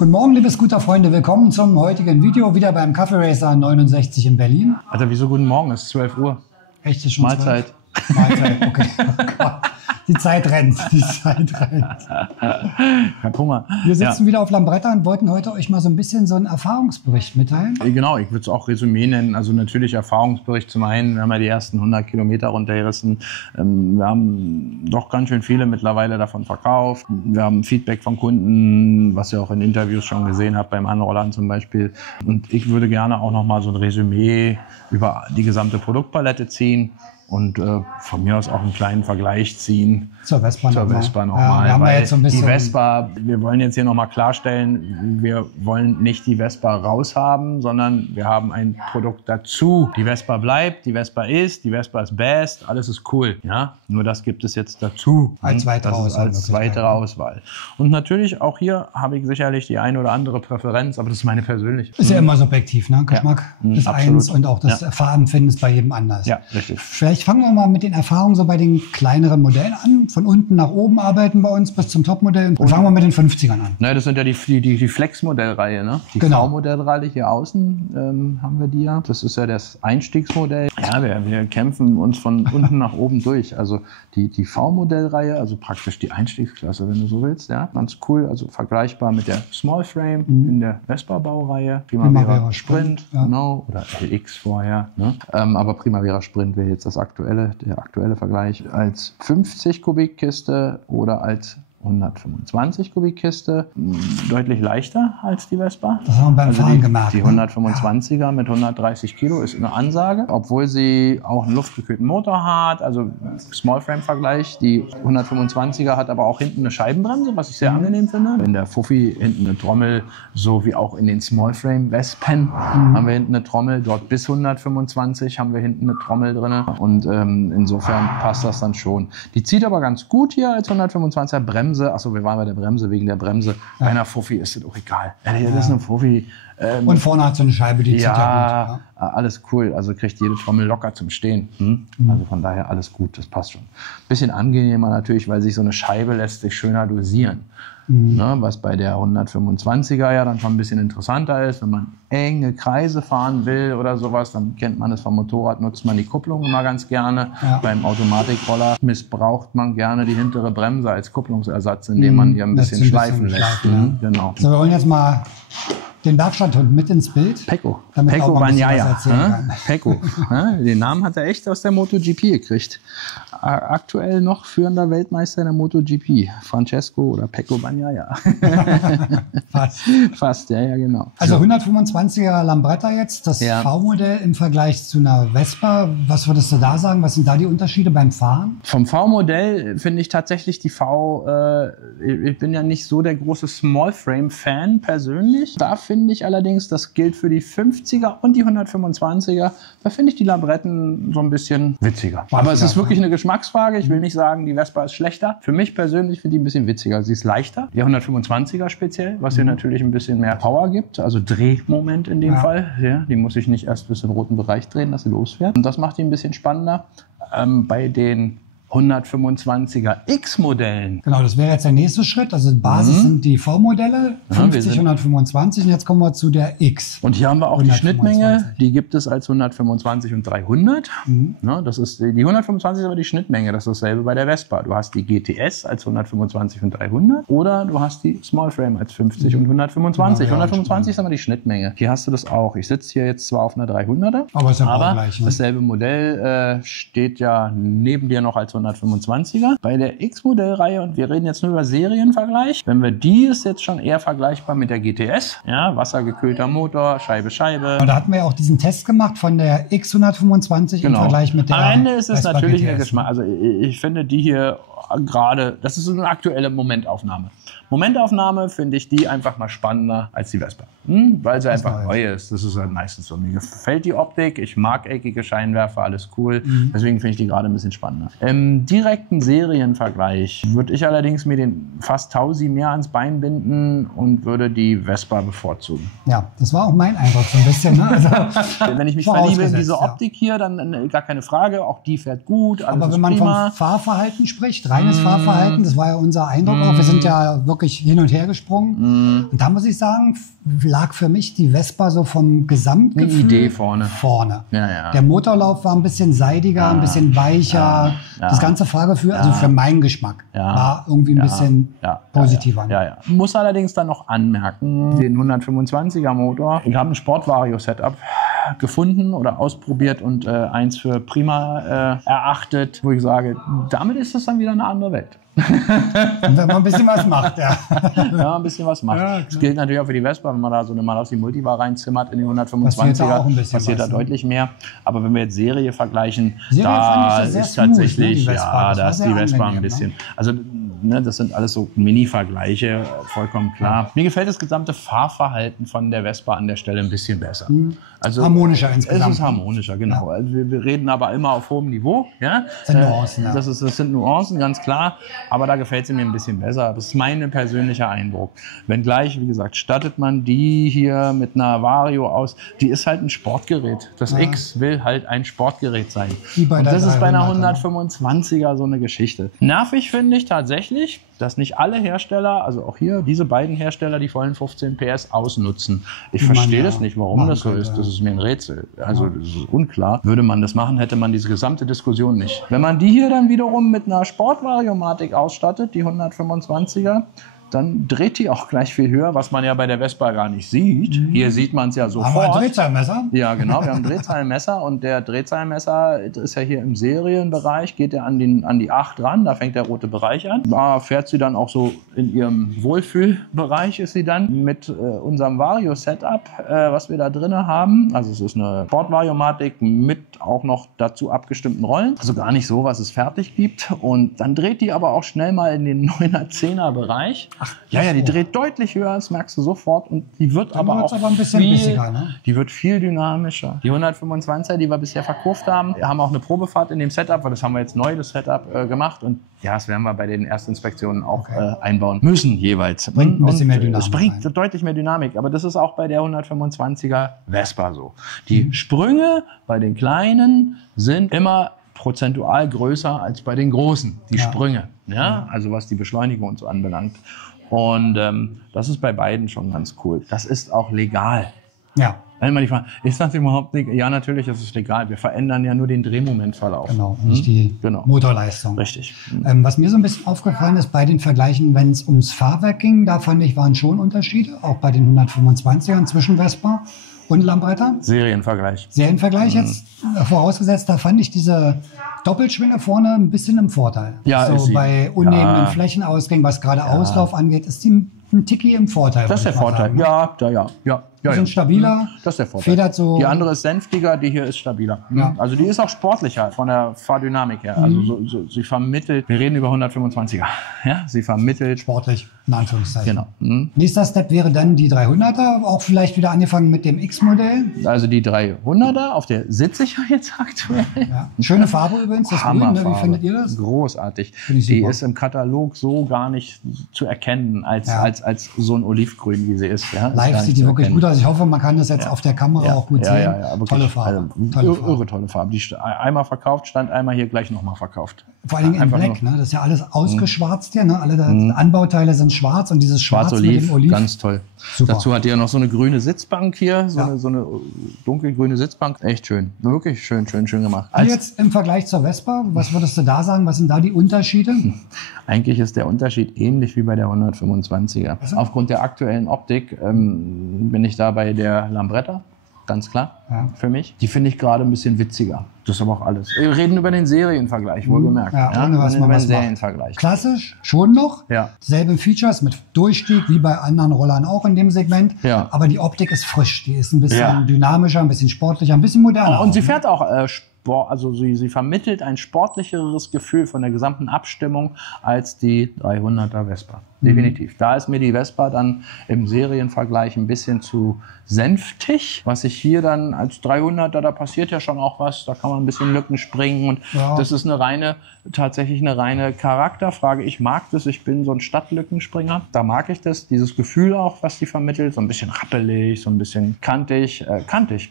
Guten Morgen, liebe Scooter-Freunde. Willkommen zum heutigen Video, wieder beim Kaffee Racer 69 in Berlin. Alter, wieso guten Morgen? Es ist 12 Uhr. Echt, ist schon Mahlzeit. 12? Mahlzeit, okay. Oh Gott. Die Zeit rennt, die Zeit rennt. Ich hab Hunger. Wir sitzen wieder auf Lambretta und wollten heute euch mal so ein bisschen so einen Erfahrungsbericht mitteilen. Genau, ich würde es auch Resümee nennen. Also natürlich Erfahrungsbericht zum einen. Wir haben ja die ersten 100 Kilometer runtergerissen. Wir haben doch ganz schön viele mittlerweile davon verkauft. Wir haben Feedback von Kunden, was ihr auch in Interviews schon gesehen habt, beim Anrollern zum Beispiel. Und ich würde gerne auch noch mal so ein Resümee über die gesamte Produktpalette ziehen. Und von mir aus auch einen kleinen Vergleich ziehen zur Vespa nochmal. Ja, weil jetzt so ein bisschen die Vespa, wir wollen jetzt hier nochmal klarstellen, wir wollen nicht die Vespa raushaben, sondern wir haben ein Produkt dazu. Die Vespa bleibt, die Vespa ist best, alles ist cool. Ja? Nur das gibt es jetzt dazu. Als weitere Auswahl. Als weitere Auswahl. Und natürlich auch hier habe ich sicherlich die eine oder andere Präferenz, aber das ist meine persönliche. Ist ja immer subjektiv, ne? Geschmack ist eins und auch das Fahrempfinden ist bei jedem anders. Ja, richtig. Vielleicht fangen wir mal mit den Erfahrungen so bei den kleineren Modellen an. Von unten nach oben arbeiten bei uns bis zum Topmodell. Und fangen wir mit den 50ern an. Ne, das sind ja die Flex-Modellreihe, ne? Die Genau. V-Modellreihe hier außen haben wir die ja. Das ist ja das Einstiegsmodell. Ja, wir kämpfen uns von unten nach oben durch. Also die V-Modellreihe, also praktisch die Einstiegsklasse, wenn du so willst. Ja, ganz cool. Also vergleichbar mit der Small Frame in der Vespa-Baureihe. Primavera Sprint, ja. Genau. Oder LX vorher. Ne? Aber Primavera Sprint wäre jetzt der aktuelle Vergleich als 50 Kubik Kiste oder als 125 Kubik Kiste, deutlich leichter als die Vespa. Das haben wir beim Fahren gemerkt. Die 125er mit 130 Kilo ist eine Ansage, obwohl sie auch einen luftgekühlten Motor hat, also Small-Frame-Vergleich. Die 125er hat aber auch hinten eine Scheibenbremse, was ich sehr angenehm finde. In der Fuffi hinten eine Trommel, so wie auch in den Small-Frame-Vespen haben wir hinten eine Trommel. Dort bis 125 haben wir hinten eine Trommel drin und insofern passt das dann schon. Die zieht aber ganz gut hier als 125er Bremse. Achso, wir waren bei der Bremse, wegen der Bremse. Bei einer Fuffi ist das auch egal. Das ist eine Fuffi. Und vorne hat so eine Scheibe, die zieht ja gut. Alles cool. Also kriegt jede Trommel locker zum Stehen. Also von daher alles gut, das passt schon. Bisschen angenehmer natürlich, weil sich so eine Scheibe lässt sich schöner dosieren. Ne, was bei der 125er ja dann schon ein bisschen interessanter ist. Wenn man enge Kreise fahren will oder sowas, dann kennt man es vom Motorrad, nutzt man die Kupplung immer ganz gerne. Beim Automatikroller missbraucht man gerne die hintere Bremse als Kupplungsersatz, indem man hier ein bisschen schleifen lässt. Genau. So, wir wollen jetzt mal den Werkstatthund mit ins Bild. Pecco. Pecco Bagnaia. Pecco. Den Namen hat er echt aus der MotoGP gekriegt. Aktuell noch führender Weltmeister in der MotoGP. Francesco oder Pecco Bagnaia. Fast, ja, genau. Also 125er Lambretta jetzt, das V-Modell im Vergleich zu einer Vespa. Was würdest du da sagen? Was sind da die Unterschiede beim Fahren? Vom V-Modell finde ich tatsächlich die V, ich bin ja nicht so der große Small-Frame-Fan persönlich. Da finde ich allerdings, das gilt für die 50er und die 125er, da finde ich die Lambretten so ein bisschen witziger. Aber es ist wirklich eine Geschmacksfrage. Ich will nicht sagen, die Vespa ist schlechter. Für mich persönlich finde ich ein bisschen witziger. Sie ist leichter, die 125er speziell, was ihr natürlich ein bisschen mehr Power gibt, also Drehmoment in dem Fall. Ja, die muss ich nicht erst bis in den roten Bereich drehen, dass sie losfährt. Und das macht die ein bisschen spannender. Bei den 125er X-Modellen. Genau, das wäre jetzt der nächste Schritt. Also Basis sind die V-Modelle, 50, 125 und jetzt kommen wir zu der X. Und hier haben wir auch die Schnittmenge, die gibt es als 125 und 300. Das ist, die 125 ist aber die Schnittmenge, das ist dasselbe bei der Vespa. Du hast die GTS als 125 und 300 oder du hast die Small Frame als 50 und 125. 125 ist aber die Schnittmenge. Hier hast du das auch. Ich sitze hier jetzt zwar auf einer 300er, aber ist ja auch gleich, ne? Dasselbe Modell steht ja neben dir noch als 125er. Bei der X-Modellreihe, und wir reden jetzt nur über Serienvergleich, wenn wir die ist jetzt schon eher vergleichbar mit der GTS. Ja, wassergekühlter Motor, Scheibe. Und da hatten wir ja auch diesen Test gemacht von der X125 im Vergleich mit der Am Ende ist es natürlich GTS. eine Geschmack. Also ich finde die hier gerade, das ist eine aktuelle Momentaufnahme. Momentaufnahme finde ich die einfach mal spannender als die Vespa. Weil sie einfach neu ist. Das ist halt meistens so. Mir gefällt die Optik. Ich mag eckige Scheinwerfer, alles cool. Deswegen finde ich die gerade ein bisschen spannender. Im direkten Serienvergleich würde ich allerdings mir den fast Tausi mehr ans Bein binden und würde die Vespa bevorzugen. Ja, das war auch mein Eindruck so ein bisschen. Ne? Also, wenn ich mich verliebe in diese Optik hier, dann gar keine Frage. Auch die fährt gut, alles aber wenn ist man prima. vom Fahrverhalten spricht, feines Fahrverhalten, das war ja unser Eindruck auch. Wir sind ja wirklich hin und her gesprungen. Und da muss ich sagen, lag für mich die Vespa so vom Gesamtgefühl eine Idee vorne. Ja. Der Motorlauf war ein bisschen seidiger, ein bisschen weicher. Das ganze Fahrgefühl, also für meinen Geschmack, war irgendwie ein bisschen positiver. Muss allerdings dann noch anmerken, den 125er Motor. Ich habe ein Sport-Vario-Setup gefunden oder ausprobiert und eins für prima erachtet, wo ich sage, damit ist das dann wieder eine andere Welt. Und wenn man ein bisschen was macht, ja. Ja, ein bisschen was macht. Das gilt natürlich auch für die Vespa, wenn man da so eine Malossi Multivar reinzimmert in die 125er, passiert da deutlich mehr. Aber wenn wir jetzt Serie vergleichen, da ist tatsächlich, da ist die Vespa ein bisschen. Also, das sind alles so Mini-Vergleiche, vollkommen klar. Mir gefällt das gesamte Fahrverhalten von der Vespa an der Stelle ein bisschen besser. Also, harmonischer insgesamt. Es ist harmonischer, genau. Also wir reden aber immer auf hohem Niveau. Ja? Das sind Nuancen, das sind Nuancen, ganz klar. Aber da gefällt sie mir ein bisschen besser. Das ist mein persönlicher Eindruck. Wenngleich, wie gesagt, stattet man die hier mit einer Vario aus. Die ist halt ein Sportgerät. Das X will halt ein Sportgerät sein. Und das ist bei einer 125er so eine Geschichte. Nervig finde ich tatsächlich, dass nicht alle Hersteller, also auch hier, diese beiden Hersteller, die vollen 15 PS ausnutzen. Ich verstehe das nicht, warum das so ist. Das ist mir ein Rätsel. Also das ist unklar. Würde man das machen, hätte man diese gesamte Diskussion nicht. Wenn man die hier dann wiederum mit einer Sportvariomatik ausstattet, die 125er, dann dreht die auch gleich viel höher, was man ja bei der Vespa gar nicht sieht. Hier sieht man es ja sofort. Haben wir ein Drehzahlmesser? Ja, genau, wir haben ein Drehzahlmesser und der Drehzahlmesser ist ja hier im Serienbereich, geht ja an die 8 ran, da fängt der rote Bereich an. Da fährt sie dann auch so in ihrem Wohlfühlbereich ist sie dann mit unserem Vario-Setup, was wir da drin haben. Also es ist eine Sportvariomatik mit auch noch dazu abgestimmten Rollen. Also gar nicht so, was es fertig gibt. Und dann dreht die aber auch schnell mal in den 9er, 10er Bereich. Ja, die dreht deutlich höher, das merkst du sofort. Und die wird aber auch ein bisschen bissiger, ne? Die wird viel dynamischer. Die 125er, die wir bisher verkauft haben, wir haben auch eine Probefahrt in dem Setup, weil das haben wir jetzt neu, das Setup, gemacht. Und ja, das werden wir bei den Erstinspektionen auch einbauen müssen jeweils. Bringt ein bisschen mehr Dynamik. Es bringt deutlich mehr Dynamik, aber das ist auch bei der 125er Vespa so. Die Sprünge bei den kleinen sind immer prozentual größer als bei den großen, die Sprünge. Ja? Also was die Beschleunigung und so anbelangt. Und das ist bei beiden schon ganz cool. Das ist auch legal. Ja. Wenn man die fragt, ist das überhaupt legal? Ja, natürlich ist es legal. Wir verändern ja nur den Drehmomentverlauf. Genau, nicht die Motorleistung. Richtig. Was mir so ein bisschen aufgefallen ist bei den Vergleichen, wenn es ums Fahrwerk ging, da fand ich, waren schon Unterschiede, auch bei den 125ern zwischen Vespa und Lambretta. Serienvergleich jetzt vorausgesetzt, da fand ich diese Doppelschwinge vorne ein bisschen im Vorteil. Ja, so bei unebenen Flächenausgängen, was gerade Auslauf angeht, ist die ein Ticki im Vorteil. Das ist der Vorteil. Sagen, Ja. Die sind stabiler. Das ist der Vorteil. Federt so. Die andere ist sänftiger, die hier ist stabiler. Ja. Also die ist auch sportlicher von der Fahrdynamik her. Also sie vermittelt, wir reden über 125er. Ja, sie vermittelt. Sportlich, in Anführungszeichen. Genau. Nächster Step wäre dann die 300er, auch vielleicht wieder angefangen mit dem X-Modell. Also die 300er, auf der sitze ich ja jetzt aktuell. Ja. Schöne Farbe übrigens, das Grün, ne? Wie findet ihr das? Großartig. Die ist im Katalog so gar nicht zu erkennen als so ein Olivgrün, wie sie ist. Ja? Live sieht die wirklich gut aus. Ich hoffe, man kann das jetzt auf der Kamera auch gut sehen. Ja, tolle Farbe. Irre tolle Farbe. Die einmal verkauft, stand einmal hier gleich nochmal verkauft. Vor allen Dingen in Black, ne? Das ist ja alles ausgeschwarzt hier. Ne? Alle Anbauteile sind schwarz und dieses Schwarz mit dem Oliv. Ganz toll. Super. Dazu hat die ja noch so eine grüne Sitzbank hier, so eine dunkelgrüne Sitzbank. Echt schön. Wirklich schön gemacht. Und jetzt im Vergleich zur Vespa, was würdest du da sagen? Was sind da die Unterschiede? Eigentlich ist der Unterschied ähnlich wie bei der 125er. Also? Aufgrund der aktuellen Optik bin ich da bei der Lambretta. Ganz klar, für mich. Die finde ich gerade ein bisschen witziger. Das ist aber auch alles. Wir reden über den Serienvergleich, wohlgemerkt. Ohne was man was Serienvergleich. Klassisch, schon noch. Ja. Selbe Features mit Durchstieg, wie bei anderen Rollern auch in dem Segment. Ja. Aber die Optik ist frisch. Die ist ein bisschen dynamischer, ein bisschen sportlicher, ein bisschen moderner. Und sie fährt auch also sie vermittelt ein sportlicheres Gefühl von der gesamten Abstimmung als die 300er Vespa. definitiv. Da ist mir die Vespa dann im Serienvergleich ein bisschen zu sänftig. Was ich hier dann als 300er, da passiert ja schon auch was, da kann man ein bisschen Lücken springen und das ist tatsächlich eine reine Charakterfrage. Ich mag das, ich bin so ein Stadtlückenspringer, da mag ich das, dieses Gefühl auch, was die vermittelt, so ein bisschen rappelig, so ein bisschen kantig,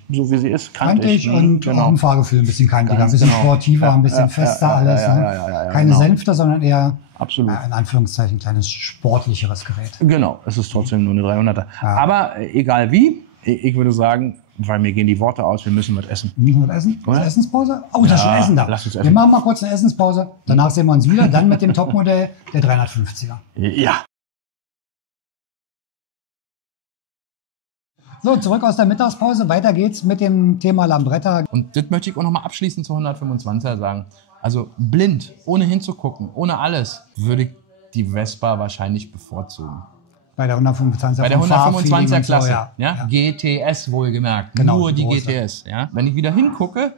so wie sie ist, kantig und auch ein Fahrgefühl ein bisschen kantiger, ein bisschen sportiver, ein bisschen fester alles. Keine Sänfte, sondern eher absolut. In Anführungszeichen ein kleines sportlicheres Gerät. Genau, es ist trotzdem nur eine 300er. Ja. Aber egal wie, ich würde sagen, weil mir gehen die Worte aus, wir müssen was essen. Müssen wir was essen? Oder? Essenspause? Oh, da ist schon Essen da. Lass uns essen. Wir machen mal kurz eine Essenspause. Danach sehen wir uns wieder, dann mit dem Topmodell der 350er. Ja. So, zurück aus der Mittagspause. Weiter geht's mit dem Thema Lambretta. Und das möchte ich auch noch mal abschließend zu 125er sagen. Also blind, ohne hinzugucken, ohne alles, würde ich die Vespa wahrscheinlich bevorzugen. Bei der 125er Bei der 125er Klasse, so, ja. GTS wohlgemerkt, genau, nur die GTS. Ja. Wenn ich wieder hingucke,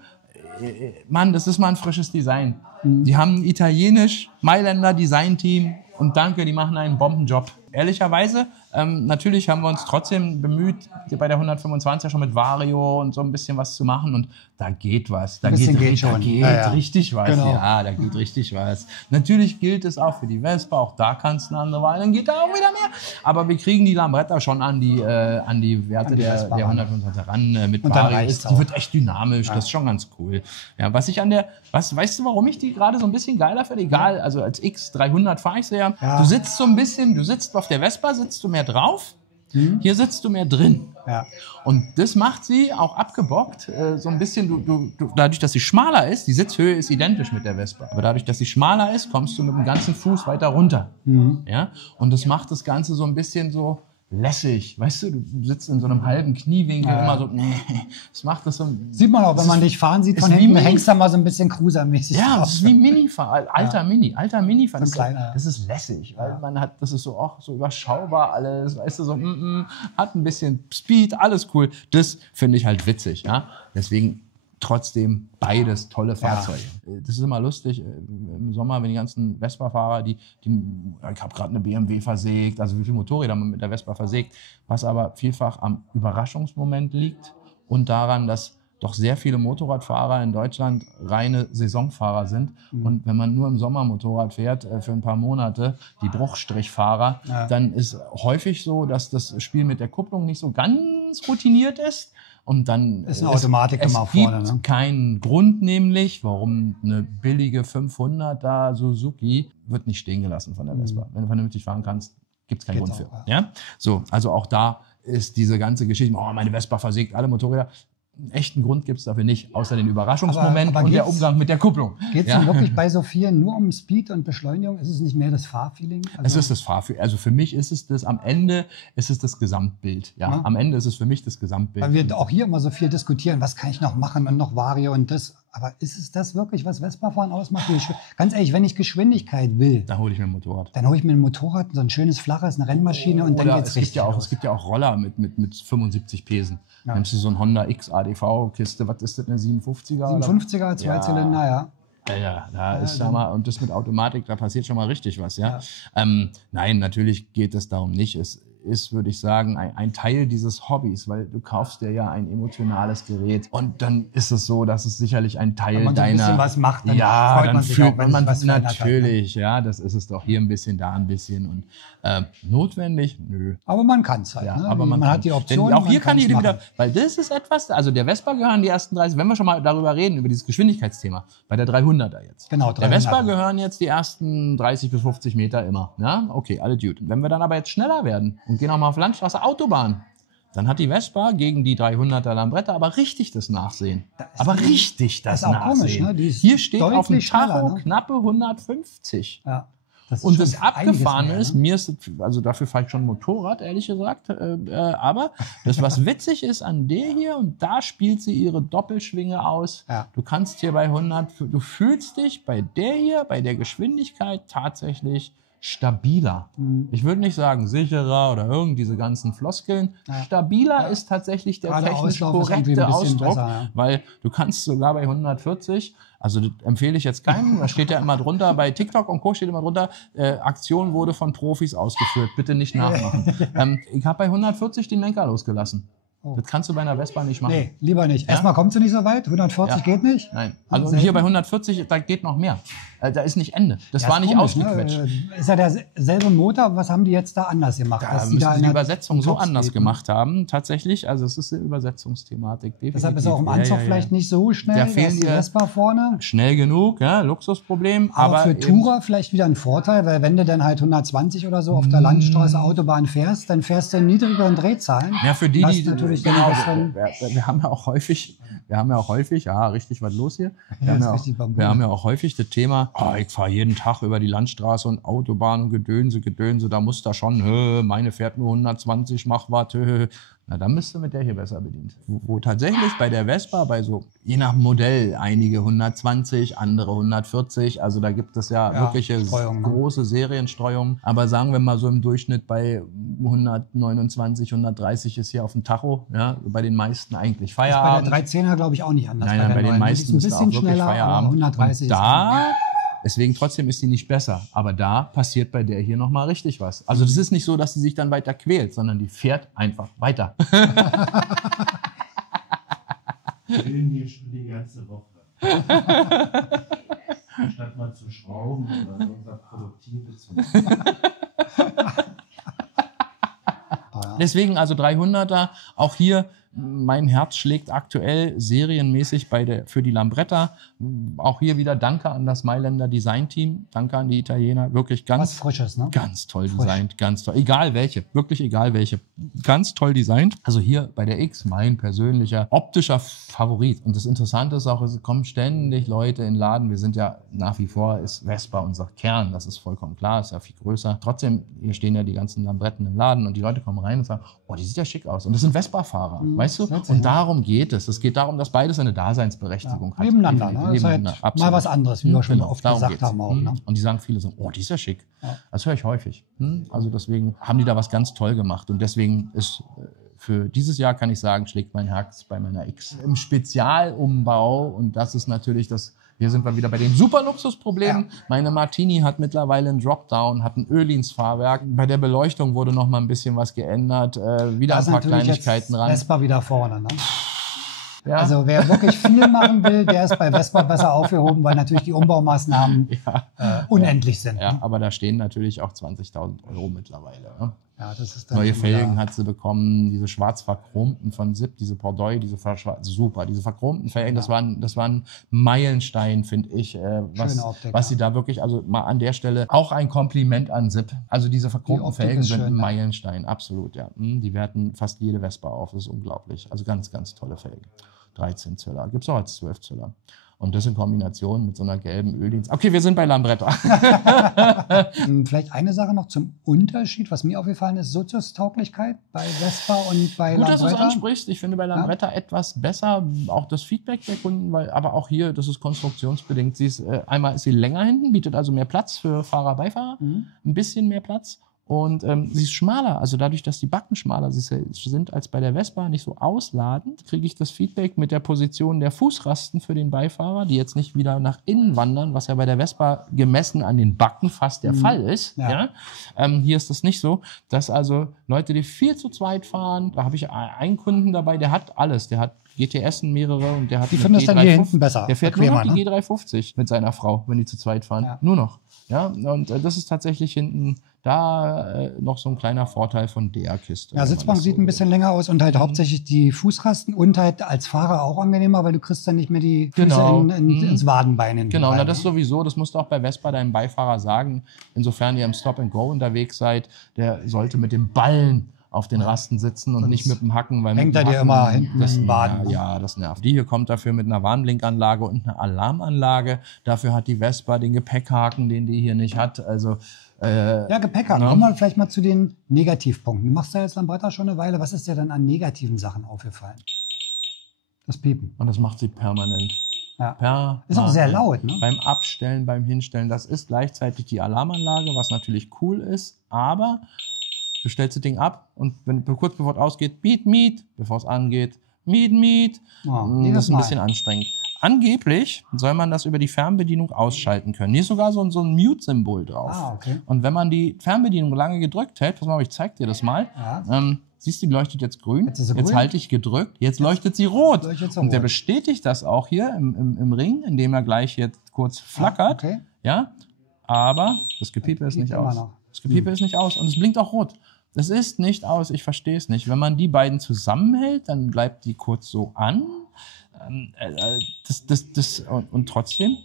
Mann, das ist mal ein frisches Design. Die haben ein italienisch Mailänder Designteam und danke, die machen einen Bombenjob. Ehrlicherweise, natürlich haben wir uns trotzdem bemüht, bei der 125er schon mit Vario und so ein bisschen was zu machen und da geht was. Da geht richtig was. Genau. Ja, da geht richtig was. Natürlich gilt es auch für die Vespa, auch da kannst du eine andere Wahl, dann geht da auch wieder mehr. Aber wir kriegen die Lambretta schon an die Werte der 125er ran mit Vario. Die wird echt dynamisch, das ist schon ganz cool. Ja, weißt du, warum ich die gerade so ein bisschen geiler finde? Egal, also als X300 fahre ich sie ja. Du sitzt auf der Vespa, sitzt du mehr drauf, hier sitzt du mehr drin. Ja. Und das macht sie auch abgebockt, so ein bisschen, dadurch, dass sie schmaler ist, die Sitzhöhe ist identisch mit der Vespa, aber dadurch, dass sie schmaler ist, kommst du mit dem ganzen Fuß weiter runter. Ja? Und das macht das Ganze so ein bisschen so lässig, weißt du sitzt in so einem halben Kniewinkel, immer so, das macht das so. Sieht man auch, wenn man dich fahren sieht von hinten, hängst du mal so ein bisschen cruisermäßig. Ja, das ist wie Mini-Fahren, alter Mini. Das ist lässig, weil das ist so auch so überschaubar alles, weißt du, so, hat ein bisschen Speed, alles cool. Das finde ich halt witzig, ja. Deswegen trotzdem beides tolle Fahrzeuge. Das ist immer lustig, im Sommer, wenn die ganzen Vespa-Fahrer, ich habe gerade eine BMW versägt, also wie viele Motorräder man mit der Vespa versägt, was aber vielfach am Überraschungsmoment liegt und daran, dass doch sehr viele Motorradfahrer in Deutschland reine Saisonfahrer sind. Und wenn man nur im Sommer Motorrad fährt, für ein paar Monate, die Bruchstrichfahrer, dann ist häufig so, dass das Spiel mit der Kupplung nicht so ganz routiniert ist. Und dann ist eine Automatik immer vorne. Es gibt keinen Grund nämlich, warum eine billige 500er Suzuki wird nicht stehen gelassen von der Vespa. Wenn du vernünftig fahren kannst, gibt es keinen Grund für. Ja? So, also auch da ist diese ganze Geschichte, meine Vespa versägt alle Motorräder. Einen echten Grund gibt es dafür nicht, außer den Überraschungsmoment und der Umgang mit der Kupplung. Geht es denn wirklich bei so vielen nur um Speed und Beschleunigung? Ist es nicht mehr das Fahrfeeling? Es ist das Fahrfeeling. Also für mich ist es das, am Ende ist es das Gesamtbild. Ja? Am Ende ist es für mich das Gesamtbild. Weil wir auch hier immer so viel diskutieren, was kann ich noch machen und noch Vario und das. Aber ist es das wirklich, was Vespa-Fahren ausmacht? Ganz ehrlich, wenn ich Geschwindigkeit will, dann hole ich mir ein Motorrad. Dann hole ich mir ein Motorrad, so ein schönes flaches, eine Rennmaschine und dann geht's richtig los. Es gibt ja auch Roller mit 75 Pesen. Ja. Nimmst du so ein Honda X ADV-Kiste, was ist das, eine 57er? 57er, Zweizylinder, Ja, da ist ja mal, und das mit Automatik, da passiert schon mal richtig was, ja. Nein, natürlich geht es darum nicht. Es ist, würde ich sagen, ein Teil dieses Hobbys, weil du kaufst dir ja ein emotionales Gerät und dann ist es so, dass es sicherlich ein Teil wenn man so ein bisschen was macht, dann freut man sich auch, wenn man was natürlich, das ist es doch, hier ein bisschen, da ein bisschen und notwendig, nö. Aber man kann es halt, ja, ne? Aber man hat die Option. Denn auch hier kann jeder wieder, weil das ist etwas, also der Vespa gehören die ersten 30, wenn wir schon mal darüber reden, über dieses Geschwindigkeitsthema, bei der 300er jetzt. Genau, 300er. Der Vespa gehören jetzt die ersten 30 bis 50 Meter immer, ja, okay, alle gut. Wenn wir dann aber jetzt schneller werden und gehen auch mal auf Landstraße, Autobahn, dann hat die Vespa gegen die 300er Lambretta aber richtig das Nachsehen. Aber richtig das Nachsehen. Komisch, ne? Hier steht auf dem Tacho knappe 150. Ja. Und das Abgefahrene ist, mir ist, also dafür fahre ich schon Motorrad, ehrlich gesagt, aber das, was witzig ist an der hier, und da spielt sie ihre Doppelschwinge aus. Ja. Du kannst hier bei 100, du fühlst dich bei der hier, bei der Geschwindigkeit tatsächlich stabiler. Ich würde nicht sagen sicherer oder diese ganzen Floskeln. Stabiler ist tatsächlich der Gerade technisch Auslauf ist irgendwie korrekte ein bisschen Ausdruck, besser, ja. weil du kannst sogar bei 140, also das empfehle ich jetzt keinem, da steht ja immer drunter, bei TikTok und Co. steht immer drunter, Aktion wurde von Profis ausgeführt, bitte nicht nachmachen. Ich habe bei 140 den Lenker losgelassen. Das kannst du bei einer Vespa nicht machen. Nee, lieber nicht. Ja? Erstmal kommt sie nicht so weit, 140 geht nicht. Nein, also hier bei 140, da geht noch mehr. Da ist nicht Ende. Das war nicht ausgequetscht. Ne? Ist ja derselbe Motor, was haben die jetzt da anders gemacht? Da müssen sie die Übersetzung so anders gemacht haben, tatsächlich. Also es ist eine Übersetzungsthematik. Definitiv. Deshalb ist auch im Anzug vielleicht nicht so schnell, da da fehlen ist die Vespa vorne. Schnell genug, ja, Luxusproblem. Aber für Tourer vielleicht wieder ein Vorteil, weil wenn du dann halt 120 oder so auf der Landstraße, Autobahn fährst, dann fährst du in niedrigeren Drehzahlen. Ja, für die, die natürlich genau, besseren. wir haben ja auch häufig, ja, richtig was los hier. Wir haben ja auch häufig das Thema, ich fahre jeden Tag über die Landstraße und Autobahn und Gedönse, da muss da schon, meine fährt nur 120, mach was, Na, dann bist du mit der hier besser bedient. Wo tatsächlich bei der Vespa, bei so, je nach Modell, einige 120, andere 140, also da gibt es ja wirkliche große Serienstreuungen. Aber sagen wir mal so im Durchschnitt bei 129, 130 ist hier auf dem Tacho, ja, bei den meisten eigentlich Feierabend. Das ist bei der 310er glaube ich auch nicht anders. Nein, bei den meisten ist auch wirklich Feierabend. 130 und da deswegen trotzdem ist die nicht besser. Aber da passiert bei der hier nochmal richtig was. Also das ist nicht so, dass sie sich dann weiter quält, sondern die fährt einfach weiter. Ich will hier schon die ganze Woche. Statt mal zu schrauben oder irgendwas Produktives zu machen. Deswegen also 300er, auch hier, mein Herz schlägt aktuell serienmäßig für die Lambretta. Auch hier wieder danke an das Mailänder Designteam, danke an die Italiener, wirklich ganz Frisches, ne? Ganz toll designt, ganz toll. Egal welche, wirklich egal welche. Ganz toll designt. Also hier bei der X mein persönlicher optischer Favorit. Und das Interessante ist auch, es kommen ständig Leute in den Laden. Wir sind ja nach wie vor, ist Vespa unser Kern, das ist vollkommen klar, ist ja viel größer. Trotzdem, hier stehen ja die ganzen Lambretten im Laden und die Leute kommen rein und sagen, oh, die sieht ja schick aus. Und das sind Vespa-Fahrer, weißt du? Und darum geht es. Es geht darum, dass beides eine Daseinsberechtigung hat. Nebeneinander, ne? Das ist halt mal was anderes, wie wir schon oft gesagt haben auch. Ne? Und die sagen viele so, oh, die ist ja schick. Das höre ich häufig. Also deswegen haben die da was ganz toll gemacht. Und deswegen ist für dieses Jahr, kann ich sagen, schlägt mein Herz bei meiner X. Im Spezialumbau, und das ist natürlich das, hier sind wir wieder bei den super Luxusproblemen. Meine Martini hat mittlerweile einen Dropdown, hat ein Öhlins-Fahrwerk. Bei der Beleuchtung wurde noch mal ein bisschen was geändert. Wieder ein paar Kleinigkeiten ran. Vespa wieder vorne, ne? Ja. Also wer wirklich viel machen will, der ist bei Vespa besser aufgehoben, weil natürlich die Umbaumaßnahmen unendlich sind. Ja, aber da stehen natürlich auch 20.000 € mittlerweile. Ne? Ja, das ist dann neue Felgen hat sie bekommen, diese schwarz verchromten von SIP, diese Pordoi, super, diese verchromten Felgen, das war ein Meilenstein, finde ich, was sie da wirklich, also mal an der Stelle auch ein Kompliment an SIP. Also diese verchromten Felgen sind ein Meilenstein, absolut, ja. Die werten fast jede Vespa auf, das ist unglaublich. Also ganz, ganz tolle Felgen. 13 Zöller, gibt es auch als 12 Zöller. Und das in Kombination mit so einer gelben Öldienst. Okay, wir sind bei Lambretta. Vielleicht eine Sache noch zum Unterschied, was mir aufgefallen ist, Soziustauglichkeit bei Vespa und bei Lambretta. Gut, dass du es ansprichst. Ich finde bei Lambretta etwas besser, auch das Feedback der Kunden, aber auch hier, das ist konstruktionsbedingt. Einmal ist sie länger hinten, bietet also mehr Platz für Fahrer, Beifahrer, ein bisschen mehr Platz. Und sie ist schmaler, also dadurch, dass die Backen schmaler sind als bei der Vespa, nicht so ausladend, kriege ich das Feedback mit der Position der Fußrasten für den Beifahrer, die jetzt nicht wieder nach innen wandern, was ja bei der Vespa gemessen an den Backen fast der Fall ist. Ja. Hier ist das nicht so, dass also Leute, die viel zu zweit fahren, da habe ich einen Kunden dabei, der hat alles, der hat GTS mehrere und der hat die finden es dann hier hinten besser. Der fährt nur noch die G350 mit seiner Frau, wenn die zu zweit fahren. Ja. Nur noch. Ja, und das ist tatsächlich hinten da noch so ein kleiner Vorteil von der Kiste. Ja, Sitzbank sieht ein bisschen länger aus und halt hauptsächlich die Fußrasten und halt als Fahrer auch angenehmer, weil du kriegst dann nicht mehr die Füße ins Wadenbein. Genau, na, das sowieso, das musst du auch bei Vespa deinem Beifahrer sagen. Insofern ihr im Stop-and-Go unterwegs seid, der sollte mit dem Ballen auf den Rasten sitzen und nicht mit dem Hacken. Weil hängt er dir immer hinten im Waden. Ja, das nervt. Die hier kommt dafür mit einer Warnblinkanlage und einer Alarmanlage. Dafür hat die Vespa den Gepäckhaken, den die hier nicht hat. Also Gepäckhaken. Kommen wir vielleicht mal zu den Negativpunkten. Du machst ja jetzt Lambretta schon eine Weile. Was ist dir dann an negativen Sachen aufgefallen? Das Piepen. Und das macht sie permanent. Ja. Ist auch sehr laut, ne? Beim Abstellen, beim Hinstellen. Das ist gleichzeitig die Alarmanlage, was natürlich cool ist, aber du stellst das Ding ab und wenn kurz bevor es ausgeht, Beat, Meet, bevor es angeht, Meet. Das ist ein bisschen anstrengend. Angeblich soll man das über die Fernbedienung ausschalten können. Hier ist sogar so ein Mute-Symbol drauf. Okay. Und wenn man die Fernbedienung lange gedrückt hält, pass mal, ich zeig dir das mal. Ja. Siehst du, die leuchtet jetzt grün. Jetzt grün. Halte ich gedrückt, jetzt leuchtet sie rot. Und der rot. bestätigt das auch hier im Ring, indem er gleich jetzt kurz flackert. Okay. Ja, aber das Gepiepe ist nicht aus. Das Gepiepe ist nicht aus und es blinkt auch rot. Es ist nicht aus, ich verstehe es nicht. Wenn man die beiden zusammenhält, dann bleibt die kurz so an. Und trotzdem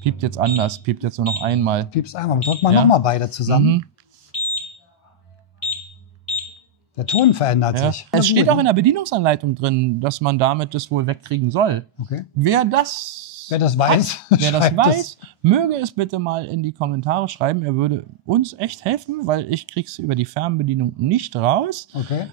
piept jetzt anders, piept jetzt nur noch einmal. Piepst einmal, drückt man nochmal beide zusammen. Der Ton verändert sich. Es steht auch in der Bedienungsanleitung drin, dass man damit das wohl wegkriegen soll. Okay. Wer das weiß, möge es bitte mal in die Kommentare schreiben. Er würde uns echt helfen, weil ich krieg's über die Fernbedienung nicht raus. Okay.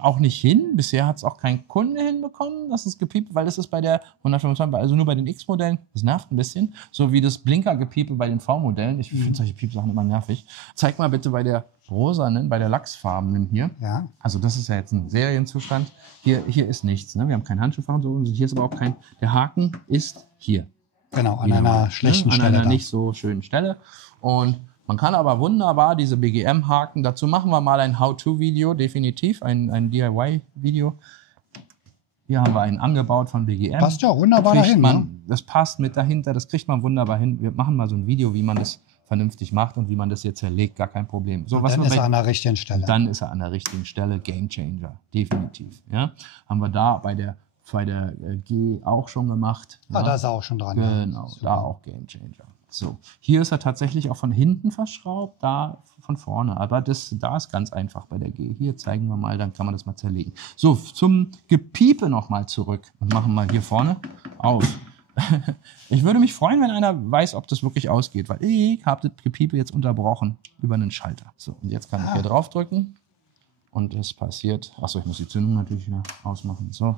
Auch nicht hin. Bisher hat es auch kein Kunde hinbekommen, dass es gepiept, weil das ist bei der 125, also nur bei den X-Modellen. Das nervt ein bisschen. So wie das Blinkergepiepe bei den V-Modellen. Ich finde solche Piepsachen immer nervig. Zeig mal bitte bei der rosanen, bei der lachsfarbenen hier. Ja. Also das ist ja jetzt ein Serienzustand. Hier ist nichts. Ne? Wir haben kein Handschuhfach und so. Hier ist aber auch kein. Der Haken ist hier. Genau, an einer schlechten Stelle. An einer nicht so schönen Stelle. Und man kann aber wunderbar diese BGM-Haken, dazu machen wir mal ein How-To-Video, definitiv, ein DIY-Video. Hier haben wir einen angebaut von BGM. Passt ja auch wunderbar dahin. Das passt mit dahinter, das kriegt man wunderbar hin. Wir machen mal so ein Video, wie man das vernünftig macht und wie man das jetzt zerlegt, gar kein Problem. So, dann ist er an der richtigen Stelle. Dann ist er an der richtigen Stelle, Game Changer, definitiv. Ja? Haben wir da bei der G auch schon gemacht. Ja, da ist er auch schon dran. Genau, da auch Game Changer. So, hier ist er tatsächlich auch von hinten verschraubt, da von vorne. Aber da ist ganz einfach bei der G. Hier zeigen wir mal, dann kann man das mal zerlegen. So, zum Gepiepe nochmal zurück und machen mal hier vorne aus. Ich würde mich freuen, wenn einer weiß, ob das wirklich ausgeht, weil ich habe das Gepiepe jetzt unterbrochen über einen Schalter. So, und jetzt kann ich hier drauf drücken und es passiert. Achso, ich muss die Zündung natürlich wieder ausmachen. So.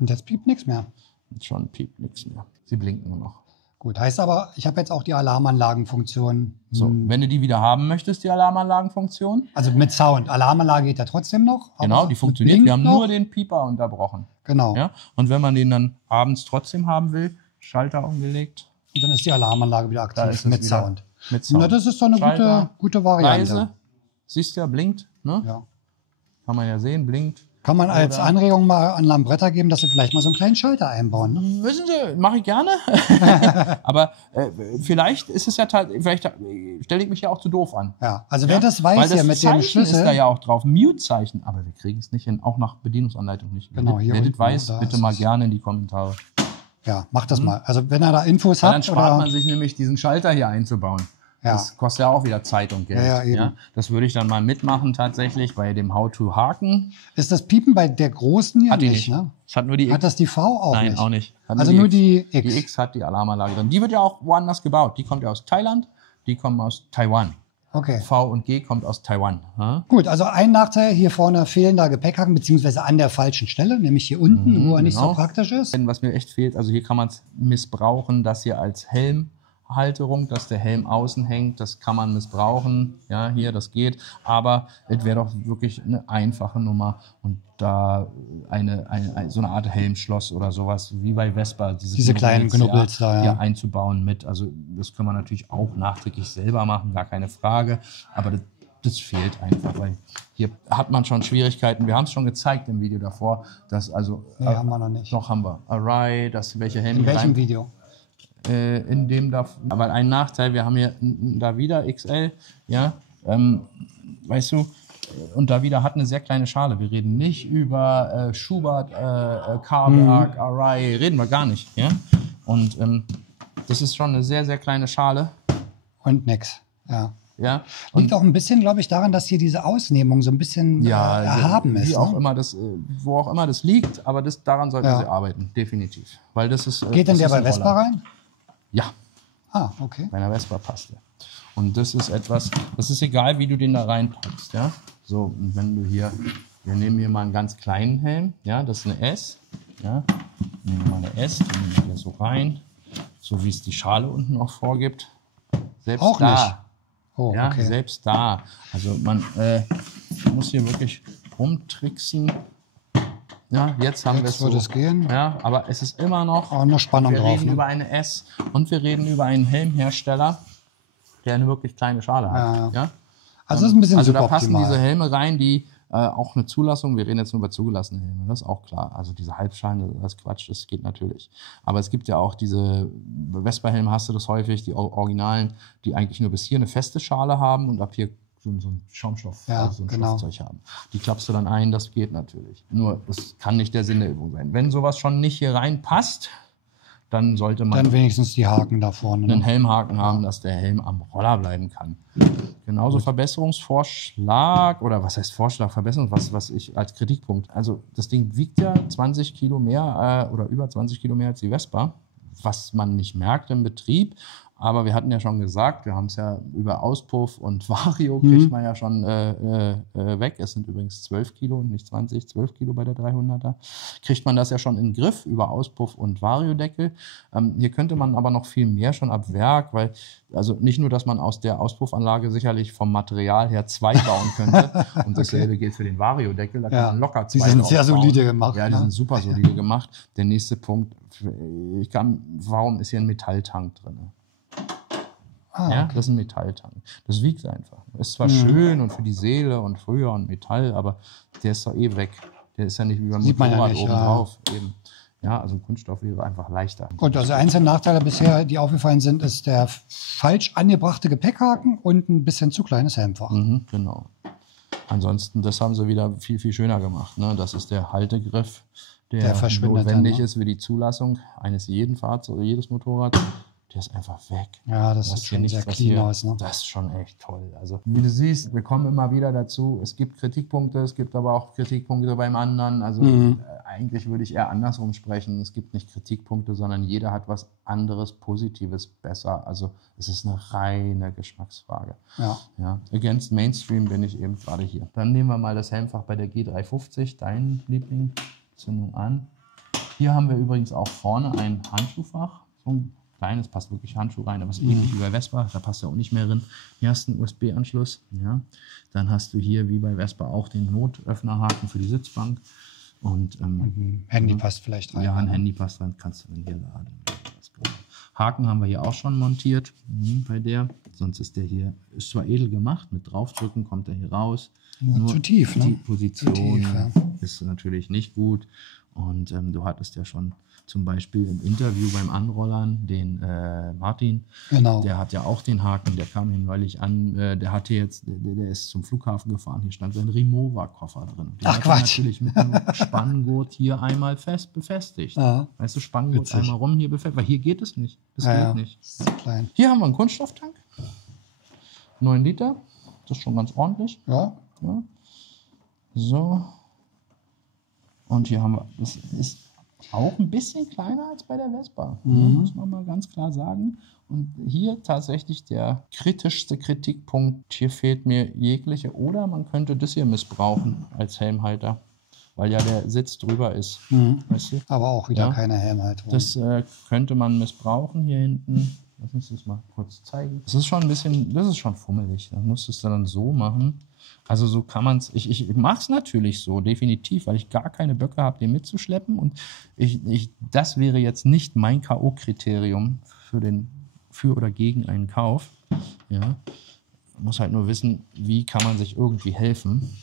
Und jetzt piept nichts mehr. Und schon piept nichts mehr. Sie blinken nur noch. Gut, heißt aber, ich habe jetzt auch die Alarmanlagenfunktion. So, wenn du die wieder haben möchtest, die Alarmanlagenfunktion. Also mit Sound. Alarmanlage geht ja trotzdem noch. Genau, die funktioniert. Wir haben nur den Pieper unterbrochen. Genau. Ja? Und wenn man den dann abends trotzdem haben will, Schalter umgelegt. Und dann ist die Alarmanlage wieder aktiv mit Sound. Mit Sound. Na, das ist doch eine gute Variante. Leise, siehst du ja, blinkt. Ne? Ja. Kann man ja sehen, blinkt. Kann man als Anregung mal an Lambretta geben, dass sie vielleicht mal so einen kleinen Schalter einbauen. Ne? Wissen Sie, mache ich gerne. Aber vielleicht ist es ja vielleicht stelle ich mich ja auch zu doof an. Ja, also wer das weiß hier mit dem Schlüssel. Ist da ja auch drauf, Mute-Zeichen, aber wir kriegen es nicht hin, auch nach Bedienungsanleitung nicht. Genau, hier wer das weiß, bitte mal gerne in die Kommentare. Ja, macht das mal. Also wenn er da Infos hat. Dann spart man sich nämlich diesen Schalter hier einzubauen. Ja. Das kostet ja auch wieder Zeit und Geld. Ja, eben. Ja? Das würde ich dann mal mitmachen tatsächlich bei dem How-to-Haken. Ist das Piepen bei der großen ja hat die nicht, ne? Das hat nur die X. Hat das die V auch Nein, nicht? auch nicht. Also nur die X. Die X hat die Alarmanlage drin. Die wird ja auch woanders gebaut. Die kommt ja aus Thailand, die kommen aus Taiwan. Okay. V und G kommt aus Taiwan. Ja? Gut, also ein Nachteil, hier vorne fehlen da Gepäckhaken, beziehungsweise an der falschen Stelle, nämlich hier unten, wo er nicht so praktisch ist. Was mir echt fehlt, also hier kann man es missbrauchen, das hier als Helmhalterung, dass der Helm außen hängt, das kann man missbrauchen. Ja, hier, das geht. Aber es wäre doch wirklich eine einfache Nummer und da so eine Art Helmschloss oder sowas, wie bei Vespa. Diese kleinen Knubbels da, ja. Einzubauen mit. Also das können wir natürlich auch nachträglich selber machen, gar keine Frage. Aber das fehlt einfach, weil hier hat man schon Schwierigkeiten. Wir haben es schon gezeigt im Video davor, dass also... Nee, haben wir noch nicht. Doch, haben wir. Array, welche Helme... In welchem Video? In dem da... Aber ein Nachteil, wir haben hier da wieder XL, ja, weißt du, und da wieder hat eine sehr kleine Schale. Wir reden nicht über Schubert, Carberg, Array, reden wir gar nicht. Ja? Und das ist schon eine sehr, sehr kleine Schale. Und nix, ja. Ja? Liegt auch ein bisschen, glaube ich, daran, dass hier diese Ausnehmung so ein bisschen erhaben ist. Auch immer wo auch immer das liegt, aber daran sollten Sie arbeiten, definitiv. Weil das ist, geht denn der bei Vespa rein? Ja. Ah, okay. Bei einer Vespa passt der. Und das ist etwas, das ist egal, wie du den da reinpackst, ja. So, und wenn du hier, wir nehmen hier mal einen ganz kleinen Helm, ja, das ist eine S, ja. Nehmen wir mal eine S, die nehmen wir hier so rein, so wie es die Schale unten auch vorgibt. Selbst Auch da. nicht. Oh, Ja, okay. selbst da. Also man muss hier wirklich rumtricksen. Ja, jetzt haben wir es Jetzt würde so. es gehen. Ja, aber es ist immer noch. Auch eine Spannung wir drauf. reden Ne? über eine S und wir reden über einen Helmhersteller, der eine wirklich kleine Schale hat. Ja. Also das ist ein bisschen Also da passen suboptimal. diese Helme rein, die auch eine Zulassung, wir reden jetzt nur über zugelassene Helme, das ist auch klar. Also diese Halbschalen, das ist Quatsch, das geht natürlich. Aber es gibt ja auch diese Vespa-Helme, hast du das häufig, die Originalen, die eigentlich nur bis hier eine feste Schale haben und ab hier so ein Schaumstoff, Ja, also so ein genau. Stoffzeug haben. Die klappst du dann ein, das geht natürlich. Nur, das kann nicht der Sinn der Übung sein. Wenn sowas schon nicht hier reinpasst, dann sollte man Dann wenigstens die Haken da vorne. einen Ne? Helmhaken haben, dass der Helm am Roller bleiben kann. Genauso Verbesserungsvorschlag, oder was heißt Vorschlag, Verbesserung, was ich als Kritikpunkt. Also das Ding wiegt ja 20 Kilo mehr oder über 20 Kilo mehr als die Vespa, was man nicht merkt im Betrieb. Aber wir hatten ja schon gesagt, wir haben es ja über Auspuff und Vario kriegt man ja schon weg. Es sind übrigens 12 Kilo und nicht 20, 12 Kilo bei der 300er. Kriegt man das ja schon in den Griff über Auspuff und Variodeckel. Hier könnte man aber noch viel mehr schon ab Werk, weil also nicht nur, dass man aus der Auspuffanlage sicherlich vom Material her 2 bauen könnte und dasselbe gilt für den Variodeckel, da kann man locker 2 Die sind sehr drauf bauen. solide gemacht. Ja, die sind super solide gemacht. Der nächste Punkt, warum ist hier ein Metalltank drin? Ja, das ist ein Metalltank. Das wiegt einfach. Ist zwar schön und für die Seele und früher und Metall, aber der ist doch eh weg. Der ist ja nicht wie beim Sieht man ja Motorrad nicht, oben ja. drauf. Eben. Ja, also Kunststoff wäre einfach leichter. Gut, also einzelne Nachteile bisher, die aufgefallen sind, ist der falsch angebrachte Gepäckhaken und ein bisschen zu kleines Helmfach. Mhm, genau. Ansonsten, das haben sie wieder viel, viel schöner gemacht. Ne? Das ist der Haltegriff, der verschwindet notwendig dann, ne? ist für die Zulassung eines jeden Fahrzeugs, jedes Motorrad. Der ist einfach weg. Ja, das Du hast sieht hier schon nichts, sehr was clean hier- aus. Ne? Das ist schon echt toll. Also, wie du siehst, wir kommen immer wieder dazu. Es gibt Kritikpunkte, es gibt aber auch Kritikpunkte beim anderen. Also eigentlich würde ich eher andersrum sprechen. Es gibt nicht Kritikpunkte, sondern jeder hat was anderes, Positives besser. Also es ist eine reine Geschmacksfrage. Ja. Against Mainstream bin ich eben gerade hier. Dann nehmen wir mal das Helmfach bei der G350, dein Liebling. Zündung an. Hier haben wir übrigens auch vorne ein Handschuhfach. So ein kleines, passt wirklich Handschuh rein, aber es ist ähnlich wie bei Vespa, da passt ja auch nicht mehr drin. Hier hast du einen USB-Anschluss. Ja. Dann hast du hier wie bei Vespa auch den Notöffnerhaken für die Sitzbank. Und Ein Handy passt vielleicht rein. ja, ein ne? Handy passt rein, kannst du dann hier laden. Haken haben wir hier auch schon montiert bei der. Sonst ist der hier, ist zwar edel gemacht, mit draufdrücken kommt er hier raus. Nur zu tief, ne? Die Position Zu tief, ja. ist natürlich nicht gut. Und du hattest ja schon zum Beispiel im Interview beim Anrollern den Martin, Genau. der hat ja auch den Haken, der kam hier neulich an, der ist zum Flughafen gefahren, hier stand sein Rimowa-Koffer drin. Den Ach, hat er Quatsch. natürlich mit einem Spanngurt hier einmal fest befestigt. Ja. Weißt du, Spanngurt Witzig. einmal rum hier befestigt, weil hier geht es nicht. Das Ja, geht nicht. das ist klein. Hier haben wir einen Kunststofftank, 9 Liter, das ist schon ganz ordentlich. Ja. Ja. So. Und hier haben wir, das ist auch ein bisschen kleiner als bei der Vespa, muss man mal ganz klar sagen. Und hier tatsächlich der kritischste Kritikpunkt, hier fehlt mir jegliche, oder man könnte das hier missbrauchen als Helmhalter, weil ja der Sitz drüber ist. Weißt du? Aber auch wieder Ja. keine Helmhalterung. Das könnte man missbrauchen hier hinten. Lass uns das mal kurz zeigen. Das ist schon ein bisschen, das ist schon fummelig. Da musst du es dann so machen. Also so kann man es, ich mache es natürlich so, definitiv, weil ich gar keine Böcke habe, den mitzuschleppen. Und das wäre jetzt nicht mein K.O.-Kriterium für oder gegen einen Kauf. Ja. Man muss halt nur wissen, wie kann man sich irgendwie helfen.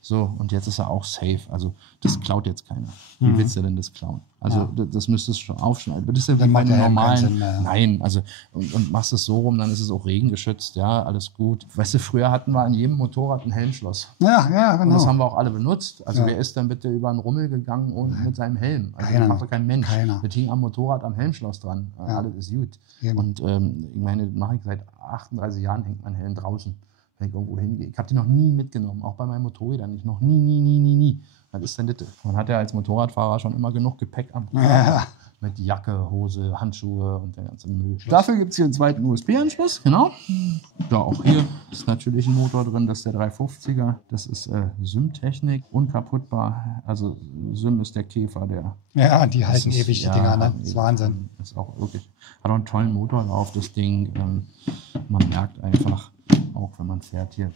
So, und jetzt ist er auch safe. Also das klaut jetzt keiner. Wie willst du denn das klauen? Also das müsstest du schon aufschneiden. Das ist ja wie Dann bei macht der einem Helm keinen normalen. Sinn mehr. Nein, also und machst es so rum, dann ist es auch regengeschützt. Ja, alles gut. Weißt du, früher hatten wir an jedem Motorrad ein Helmschloss. ja, Und das genau. haben wir auch alle benutzt. Also Ja. wer ist dann bitte über einen Rummel gegangen und mit seinem Helm? Also Keiner. das macht doch kein Mensch. Keiner. Das hing am Motorrad am Helmschloss dran. Alles ist gut. Eben. Und ich meine, das mache ich seit 38 Jahren, hängt mein Helm draußen, wenn ich irgendwo hingehe. Ich habe die noch nie mitgenommen, auch bei meinen Motorrädern nicht. Noch nie. Was ist denn das? Man hat ja als Motorradfahrer schon immer genug Gepäck am Körper. Ja. mit Jacke, Hose, Handschuhe und der ganze Müll. Dafür gibt es hier einen zweiten USB-Anschluss, genau. Ja, auch hier ist natürlich ein Motor drin, das ist der 350er. Das ist SYM-Technik, unkaputtbar. Also SYM ist der Käfer, der... Ja, die halten ist, ewig, die Dinger, ne? Das ist Wahnsinn. Ist auch wirklich, hat auch einen tollen Motorlauf, das Ding. Man merkt einfach, auch wenn man fährt hier,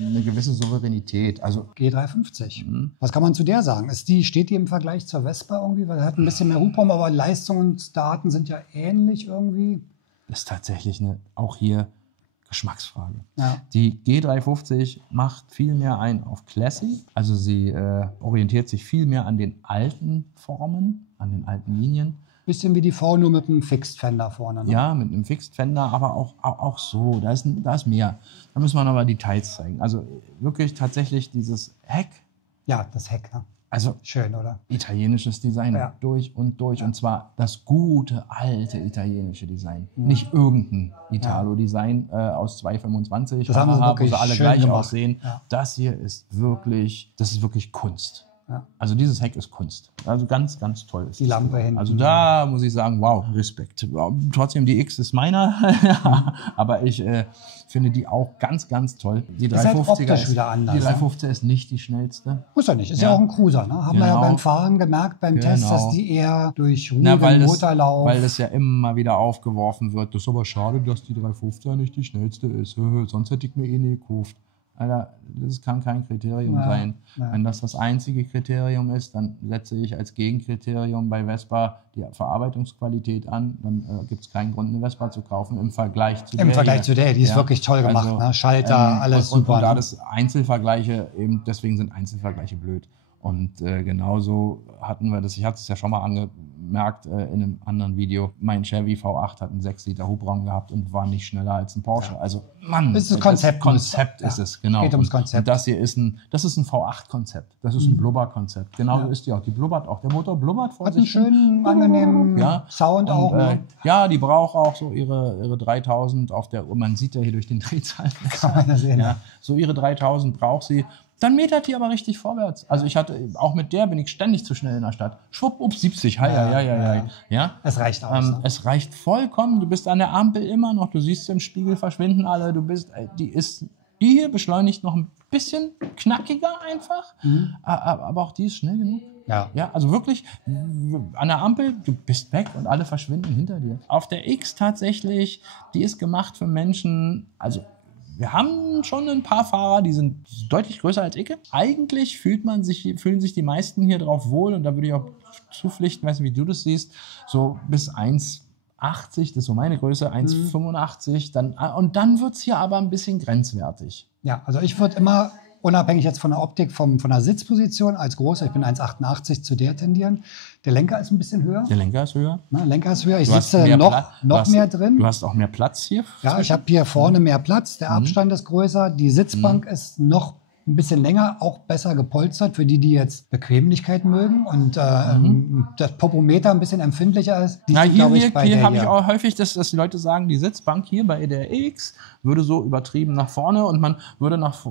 eine gewisse Souveränität. Also G350. Was kann man zu der sagen? Steht die im Vergleich zur Vespa irgendwie? Weil er hat ein bisschen mehr Hubraum, aber Leistungsdaten sind ja ähnlich irgendwie. ist tatsächlich auch hier Geschmacksfrage. Ja. Die G350 macht viel mehr ein auf Classy. Also sie orientiert sich viel mehr an den alten Formen, an den alten Linien. Bisschen wie die V, nur mit einem Fixed Fender vorne. Ne? Ja, mit einem Fixed Fender, aber auch so. Da ist mehr. Da müssen wir aber Details zeigen. Also wirklich tatsächlich dieses Heck. Ja, das Heck. Ne? Also schön, oder? Italienisches Design, Ja. durch und durch. Ja. Und zwar das gute, alte italienische Design. Nicht irgendein Italo-Design aus 225, das haben sie wo wirklich sie alle schön gleich gemacht. aussehen. Ja. Das hier ist wirklich Kunst. Ja. Also dieses Heck ist Kunst. Also ganz, ganz toll. Die Lampe hinten. Also da muss ich sagen, wow, Respekt. Trotzdem, die X ist meiner, aber ich finde die auch ganz, ganz toll. Die Ist halt 350er optisch wieder anders, die 350er ist nicht die schnellste. Muss ja nicht, ist ja auch ein Cruiser. Ne? Haben wir ja Genau. beim Fahren gemerkt, beim Test, dass die eher durch ruhigen Motorlauf... Weil das ja immer wieder aufgeworfen wird. Das ist aber schade, dass die 350er nicht die schnellste ist. Sonst hätte ich mir eh nie gekauft. Alter, das kann kein Kriterium sein. Wenn das einzige Kriterium ist, dann setze ich als Gegenkriterium bei Vespa die Verarbeitungsqualität an. Dann gibt es keinen Grund, eine Vespa zu kaufen im Vergleich zu der. Im Vergleich zu der, die ist wirklich toll gemacht. Also, ne? Schalter, alles super. Und da das Einzelvergleiche, eben deswegen sind Einzelvergleiche blöd. Und genauso hatten wir das, ich hatte es ja schon mal angemerkt in einem anderen Video, mein Chevy V8 hat einen 6 Liter Hubraum gehabt und war nicht schneller als ein Porsche. Also Mann, das ist das Konzept. Konzept ist es, genau. Geht ums Konzept. Und das hier ist ein V8-Konzept. Das ist ein Blubber-Konzept. Genauso ist die auch. Die blubbert auch. Der Motor blubbert vor Hat sich. einen schönen, angenehmen Sound und, auch. Ne? Ja, die braucht auch so ihre 3000 auf der, man sieht ja hier durch den Drehzahl. Kann man das sehen. Ja, so ihre 3000 braucht sie. Dann metert die aber richtig vorwärts. Also auch mit der bin ich ständig zu schnell in der Stadt. Schwupp, ups, 70. Ja. Es reicht aus. Ne? Es reicht vollkommen. Du bist an der Ampel immer noch. Du siehst im Spiegel verschwinden alle. Die hier beschleunigt noch ein bisschen knackiger einfach. Aber auch die ist schnell genug. Ja, also wirklich an der Ampel, du bist weg und alle verschwinden hinter dir. Auf der X tatsächlich, die ist gemacht für Menschen, also wir haben schon ein paar Fahrer, die sind deutlich größer als ich. Eigentlich fühlen sich die meisten hier drauf wohl und da würde ich auch zupflichten, weiß nicht, wie du das siehst, so bis 1,80, das ist so meine Größe, 1,85, und dann wird es hier aber ein bisschen grenzwertig. Ja, also ich würde immer, unabhängig jetzt von der Optik, von der Sitzposition als großer, ich bin 1,88, zu der tendieren. Der Lenker ist ein bisschen höher. Der Lenker ist höher. Ne, Lenker ist höher. Ich Du hast sitze mehr noch mehr drin. Du hast auch mehr Platz hier. Ja, ich habe hier vorne mehr Platz. Der Abstand ist größer. Die Sitzbank ist noch ein bisschen länger, auch besser gepolstert für die jetzt Bequemlichkeit mögen und das Popometer ein bisschen empfindlicher ist. Hier habe ich auch häufig, dass die Leute sagen, die Sitzbank hier bei der X würde so übertrieben nach vorne und man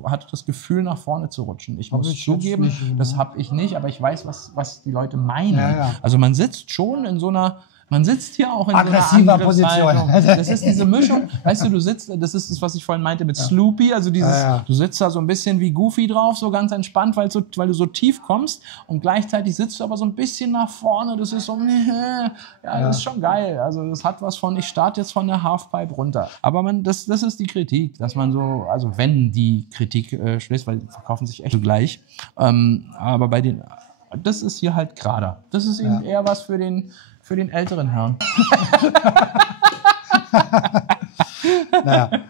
hat das Gefühl, nach vorne zu rutschen. Ich muss zugeben, das habe ich nicht, aber ich weiß, was die Leute meinen. Ja. Also man sitzt schon in so einer, man sitzt hier auch in aggressiver Position. Das ist diese Mischung, weißt du, das ist das, was ich vorhin meinte mit Sloopy, also du sitzt da so ein bisschen wie Goofy drauf, so ganz entspannt, weil du so tief kommst und gleichzeitig sitzt du aber so ein bisschen nach vorne, das ist so, das ist schon geil, also das hat was von, ich starte jetzt von der Halfpipe runter, aber das ist die Kritik, dass man so, also wenn die Kritik schlägt, weil die verkaufen sich echt gleich, aber das ist hier halt gerader, das ist eben eher was für den älteren Herrn.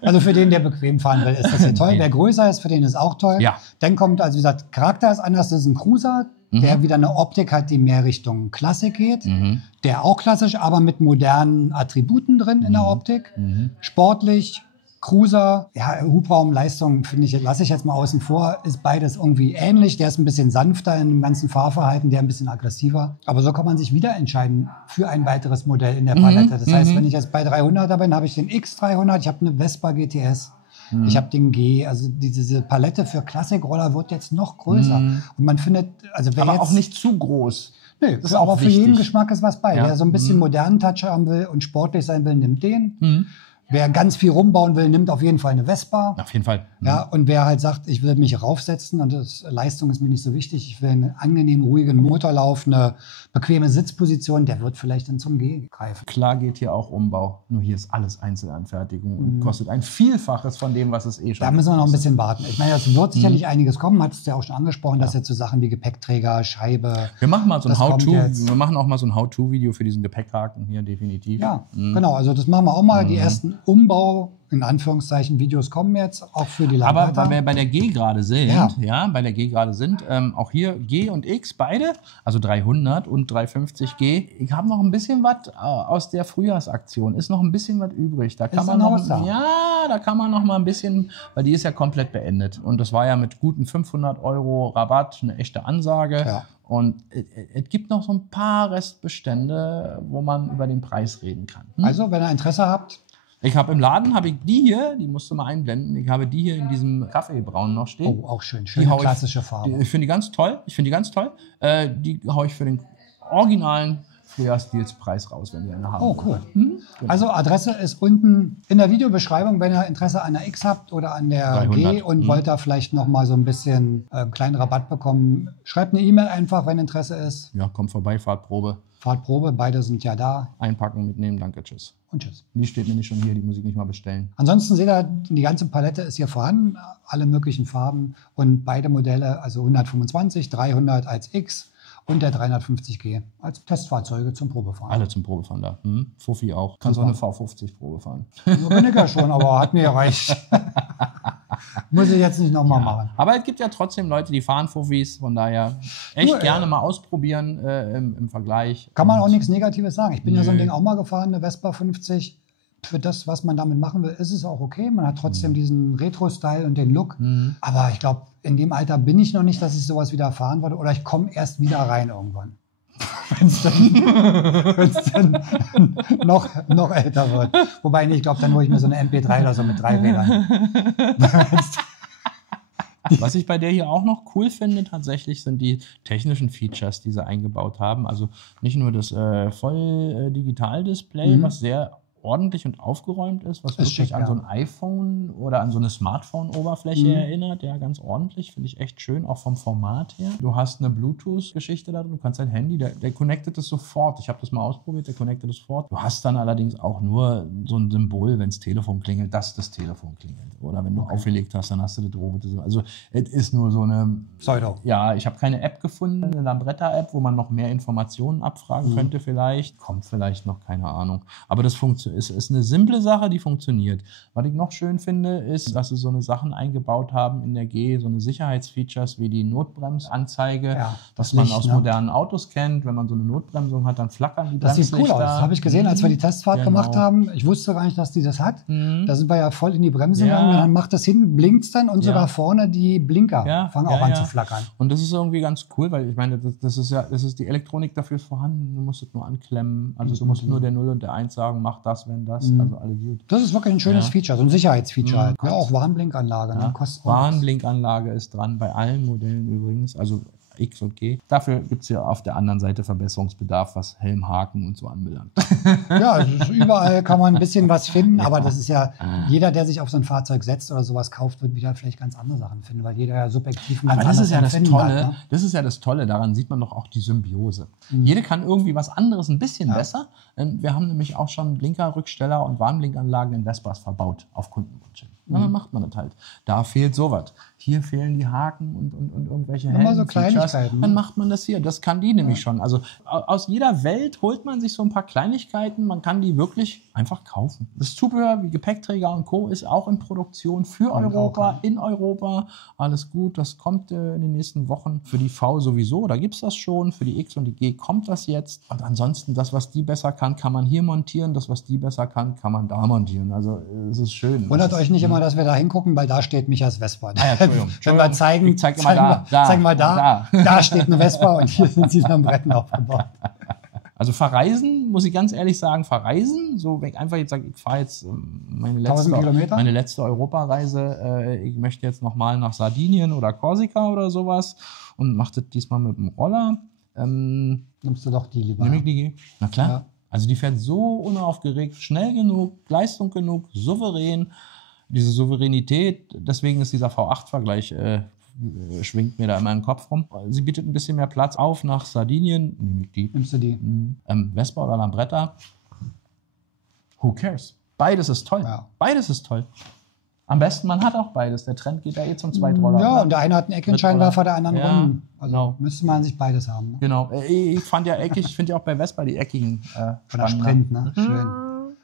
Also für den, der bequem fahren will, ist das hier toll. Wer größer ist, für den ist auch toll. Ja. Dann kommt, also wie gesagt, Charakter ist anders, das ist ein Cruiser, der wieder eine Optik hat, die mehr Richtung Klassik geht. Der auch klassisch, aber mit modernen Attributen drin in der Optik. Sportlich, Cruiser, Hubraum, Leistung, finde ich, lasse ich jetzt mal außen vor, ist beides irgendwie ähnlich. Der ist ein bisschen sanfter in dem ganzen Fahrverhalten, der ein bisschen aggressiver. Aber so kann man sich wieder entscheiden für ein weiteres Modell in der Palette. Das heißt, wenn ich jetzt bei 300er bin, habe ich den X300, ich habe eine Vespa GTS, ich habe den G, also diese Palette für Klassikroller wird jetzt noch größer. Und man findet, also aber auch nicht zu groß. Nee, Das ist aber auch für jeden wichtig. Geschmack ist was bei. Ja. Wer so ein bisschen modernen Touch haben will und sportlich sein will, nimmt den. Wer ganz viel rumbauen will, nimmt auf jeden Fall eine Vespa. Auf jeden Fall. Ja, und wer halt sagt, ich will mich raufsetzen und Leistung ist mir nicht so wichtig, ich will einen angenehmen, ruhigen Motorlauf, eine bequeme Sitzposition, der wird vielleicht dann zum G greifen. Klar geht hier auch Umbau, nur hier ist alles Einzelanfertigung und kostet ein Vielfaches von dem, was es eh schon Da müssen wir noch ein kostet. bisschen warten. Ich meine, es wird sicherlich einiges kommen, hattest du ja auch schon angesprochen, dass jetzt so Sachen wie Gepäckträger, Scheibe. Wir machen mal so ein Das kommt How-To, jetzt. wir machen auch mal so ein How-To-Video für diesen Gepäckhaken hier, definitiv. Ja, genau, also das machen wir auch mal. Die ersten Umbau, in Anführungszeichen, Videos kommen jetzt, auch für die Aber Lambretta. weil wir bei der G gerade sind, Ja. bei der G gerade sind, auch hier G und X beide, also 300 und 350G. Ich habe noch ein bisschen was aus der Frühjahrsaktion, ist noch ein bisschen was übrig. Da kann Ist man noch noch, was da? ja, da kann man noch mal ein bisschen, weil die ist ja komplett beendet und das war ja mit guten 500 € Rabatt eine echte Ansage. Ja. Und es gibt noch so ein paar Restbestände, wo man über den Preis reden kann. Also, wenn ihr Interesse habt, Ich habe im Laden, habe ich die hier, die musst du mal einblenden, ich habe die hier in diesem Kaffeebraun noch stehen. oh, auch schön, Die schöne hau ich- klassische Farbe. Ich finde die ganz toll. Die haue ich für den originalen Frühjahrsdeals-Preis raus, wenn die eine haben. Oh, cool. Also Adresse ist unten in der Videobeschreibung, wenn ihr Interesse an der X habt oder an der 300. G und wollt da vielleicht noch mal so ein bisschen kleinen Rabatt bekommen, schreibt eine E-Mail einfach, wenn Interesse ist. Ja, kommt vorbei, Fahrtprobe, Fahrtprobe, beide sind ja da einpacken, mitnehmen, danke, tschüss. und tschüss. Die steht nämlich schon hier, die muss ich nicht mal bestellen. Ansonsten seht ihr, die ganze Palette ist hier vorhanden, alle möglichen Farben und beide Modelle, also 125, 300 als X und der 350G als Testfahrzeuge zum Probefahren. Alle zum Probefahren da. Fuffi auch. Kannst auch eine V50 Probe fahren. So bin ich ja schon, aber hat mir gereicht. Muss ich jetzt nicht nochmal machen. Aber es gibt ja trotzdem Leute, die fahren Fuffis, von daher echt Du, gerne mal ausprobieren im Vergleich. Kann man Und auch nichts Negatives sagen. Ich bin ja so ein Nö. Ding auch mal gefahren, eine Vespa 50. Für das, was man damit machen will, ist es auch okay. Man hat trotzdem diesen Retro-Style und den Look. Aber ich glaube, in dem Alter bin ich noch nicht, dass ich sowas wieder fahren würde. Oder ich komme erst wieder rein irgendwann. Wenn es dann noch älter wird. Wobei, nee, ich glaube, dann hole ich mir so eine MP3 oder so mit 3 Rädern. Was ich bei der hier auch noch cool finde tatsächlich, sind die technischen Features, die sie eingebaut haben. Also nicht nur das Voll-Digital-Display, was sehr ordentlich und aufgeräumt ist, was wirklich schick, an ja. so ein iPhone oder an so eine Smartphone-Oberfläche erinnert. Ja, ganz ordentlich, finde ich echt schön, auch vom Format her. Du hast eine Bluetooth-Geschichte da drin, du kannst dein Handy, der connectet es sofort. Ich habe das mal ausprobiert, der connectet es sofort. Du hast dann allerdings auch nur so ein Symbol, wenn das Telefon klingelt, dass das Telefon klingelt. Oder wenn du aufgelegt hast, dann hast du das rote. Also es ist nur so eine... Pseudo. Ja, ich habe keine App gefunden, eine Lambretta-App, wo man noch mehr Informationen abfragen könnte vielleicht. Kommt vielleicht noch, keine Ahnung. Aber das ist eine simple Sache, die funktioniert. Was ich noch schön finde, ist, dass sie so eine Sachen eingebaut haben in der G, so eine Sicherheitsfeatures wie die Notbremsanzeige, Ja, was das man Licht, aus ne? modernen Autos kennt. Wenn man so eine Notbremsung hat, dann flackern die Das sieht cool Bremslichter. aus. Das habe ich gesehen, als wir die Testfahrt Genau. gemacht haben. Ich wusste gar nicht, dass die das hat. Da sind wir ja voll in die Bremse Ja. gegangen. Dann macht das hin, blinkt es dann und Ja. sogar vorne die Blinker Ja, fangen ja, auch an ja. zu flackern. Und das ist irgendwie ganz cool, weil ich meine, das ist die Elektronik dafür ist vorhanden. Du musst es nur anklemmen. Also du musst nur der 0 und der 1 sagen, mach das, wenn das. Also alle gut. Das ist wirklich ein schönes Ja. Feature, so ein Sicherheitsfeature halt. Ja, auch Warnblinkanlage. Ne? Kostet auch nichts. Warnblinkanlage ist dran, bei allen Modellen übrigens, also X und G. Dafür gibt es ja auf der anderen Seite Verbesserungsbedarf, was Helmhaken und so anbelangt. Ja, es ist überall kann man ein bisschen was finden, aber das ist ja, jeder, der sich auf so ein Fahrzeug setzt oder sowas kauft, wird wieder vielleicht ganz andere Sachen finden, weil jeder ja subjektiv ein ganz Aber das anderes ist ja das Empfinden Tolle, hat, ne? das ist ja das Tolle, daran sieht man doch auch die Symbiose. Jede kann irgendwie was anderes ein bisschen besser. Wir haben nämlich auch schon Blinkerrücksteller und Warnblinkanlagen in Vespas verbaut auf Kundenwunsch. Na, dann macht man das halt. Da fehlt sowas. Hier fehlen die Haken und irgendwelche Immer so Helm-Features. Kleinigkeiten. Dann macht man das hier. Das kann die nämlich schon. Also aus jeder Welt holt man sich so ein paar Kleinigkeiten. Man kann die wirklich einfach kaufen. Das Zubehör wie Gepäckträger und Co. ist auch in Produktion für Europa, in Europa. Alles gut. Das kommt in den nächsten Wochen. Für die V sowieso, da gibt es das schon. Für die X und die G kommt das jetzt. Und ansonsten, das, was die besser kann, kann man hier montieren. Das, was die besser kann, kann man da montieren. Also es ist schön. Wundert euch nicht immer, dass wir da hingucken, weil da steht Michas Vespa. ja, Entschuldigung. Wenn wir zeigen, Ich zeig immer da. zeigen wir da steht eine Vespa und hier sind die Lambretten aufgebaut. Also verreisen, muss ich ganz ehrlich sagen, verreisen, so wenn ich einfach jetzt sage, ich fahre jetzt 1000 Kilometer? meine letzte Europareise, ich möchte jetzt nochmal nach Sardinien oder Korsika oder sowas und mache das diesmal mit dem Roller. Nimmst du doch die lieber. Nehme ich die? Na klar. Ja. Also die fährt so unaufgeregt, schnell genug, Leistung genug, souverän. Diese Souveränität, deswegen ist dieser V8-Vergleich, schwingt mir da immer im Kopf rum. Sie bietet ein bisschen mehr Platz auf nach Sardinien. Nehme ich die. Nimmst du die? Vespa oder Lambretta? Who cares? Beides ist toll. Ja. Beides ist toll. Am besten, man hat auch beides. Der Trend geht ja eh zum Zweitroller. Ja, und der eine hat einen Eckenscheinwerfer, der andere Ja, Runden. Also genau. müsste man sich beides haben. Ne? Genau. Ich fand ja eckig, ich finde ja auch bei Vespa die eckigen Von der spannender. Sprint, ne? Schön.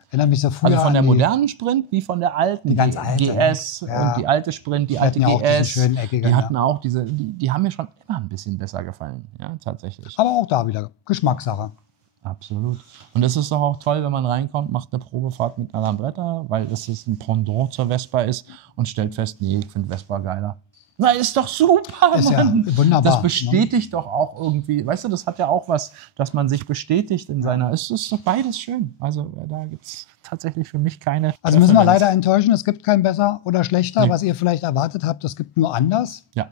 Erinnert mich so früher Also von der an die- modernen Sprint wie von der alten. Die ganz alte, GS ja. und die alte Sprint, die alte hatten ja auch diese GS. schönen eckigen, Die hatten ja. auch diese, die haben mir schon immer ein bisschen besser gefallen. Ja, tatsächlich. Aber auch da wieder Geschmackssache. Absolut. Und es ist doch auch toll, wenn man reinkommt, macht eine Probefahrt mit einer Lambretta, weil das ist ein Pendant zur Vespa ist und stellt fest, nee, ich finde Vespa geiler. Na, ist doch super, Ist ja Mann. wunderbar, Das bestätigt doch auch irgendwie, weißt du, das hat ja auch was, dass man sich bestätigt in seiner, es ist doch beides schön. Also da gibt es tatsächlich für mich keine Also müssen wir Präferenz. leider enttäuschen, es gibt kein besser oder schlechter, Nee. was ihr vielleicht erwartet habt, es gibt nur anders. Ja.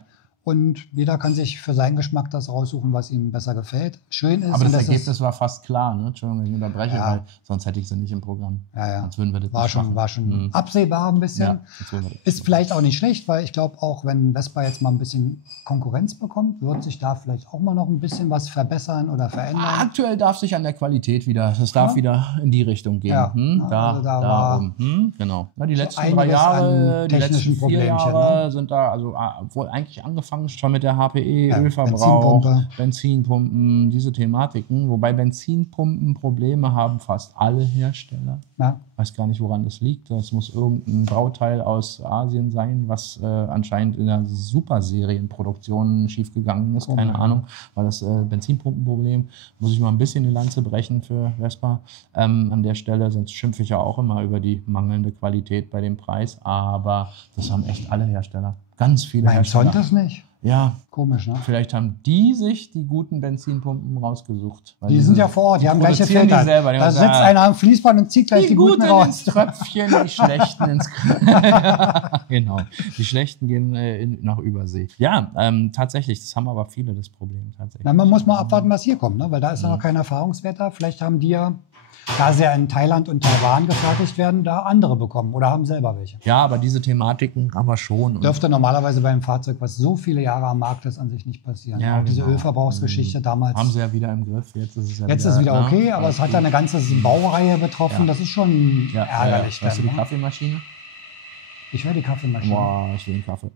Und jeder kann sich für seinen Geschmack das raussuchen, was ihm besser gefällt. Schön ist, Aber und das ist- Ergebnis war fast klar, ne? Entschuldigung, wenn ich unterbreche, Ja. weil sonst hätte ich sie nicht im Programm. Ja, ja. Sonst würden wir das war nicht schon, machen. war schon Mhm. absehbar ein bisschen. Ja, sonst würden wir das Ist vielleicht auch nicht schlecht, weil ich glaube, auch wenn Vespa jetzt mal ein bisschen Konkurrenz bekommt, wird sich da vielleicht auch mal noch ein bisschen was verbessern oder verändern. Aktuell darf sich an der Qualität wieder, das darf Ja. wieder in die Richtung gehen. Ja, Da, also da da war oben. Genau. Na, die so letzten 3 einiges Jahre, an die letzten technischen 4 Problemchen, Jahre sind da, also wohl eigentlich angefangen schon mit der HPE, Ja, Ölverbrauch, Benzinpumpe. Benzinpumpen, diese Thematiken. Wobei Benzinpumpen Probleme haben fast alle Hersteller. Ja. Weiß gar nicht, woran das liegt. Das muss irgendein Bauteil aus Asien sein, was anscheinend in der Superserienproduktion schiefgegangen ist. Keine Ahnung, weil das Benzinpumpenproblem, muss ich mal ein bisschen die Lanze brechen für Vespa. An der Stelle, sonst schimpfe ich ja auch immer über die mangelnde Qualität bei dem Preis. Aber das haben echt alle Hersteller. Ganz viele Mein Hersteller. Sonntag nicht. Ja, Komisch, ne? vielleicht haben die sich die guten Benzinpumpen rausgesucht. Weil Die sind ja vor Ort, die haben gleiche produzieren Filter. die selber. Die Da haben sitzt gesagt, einer am Fließband und zieht gleich die guten ins raus. Tröpfchen, die schlechten ins Genau, die schlechten gehen nach Übersee. Ja, tatsächlich, das haben aber viele das Problem tatsächlich. Na, man muss mal abwarten, was hier kommt, ne? Weil da ist ja noch kein Erfahrungswert da. Vielleicht haben die ja, da sie ja in Thailand und Taiwan gefertigt werden, da andere bekommen oder haben selber welche. Ja, aber diese Thematiken haben wir schon. Und Dürfte normalerweise bei einem Fahrzeug, was so viele Jahre am Markt ist, an sich nicht passieren. Ja, Auch diese genau. Ölverbrauchsgeschichte damals. haben sie ja wieder im Griff. Jetzt ist es ja Jetzt ist es wieder ne? okay, aber es hat ja eine ganze Baureihe betroffen. Ja. Das ist schon Ja, ärgerlich. Weißt du die dann, ne? Kaffeemaschine? Ich höre die Kaffeemaschine. Boah, ich will einen Kaffee.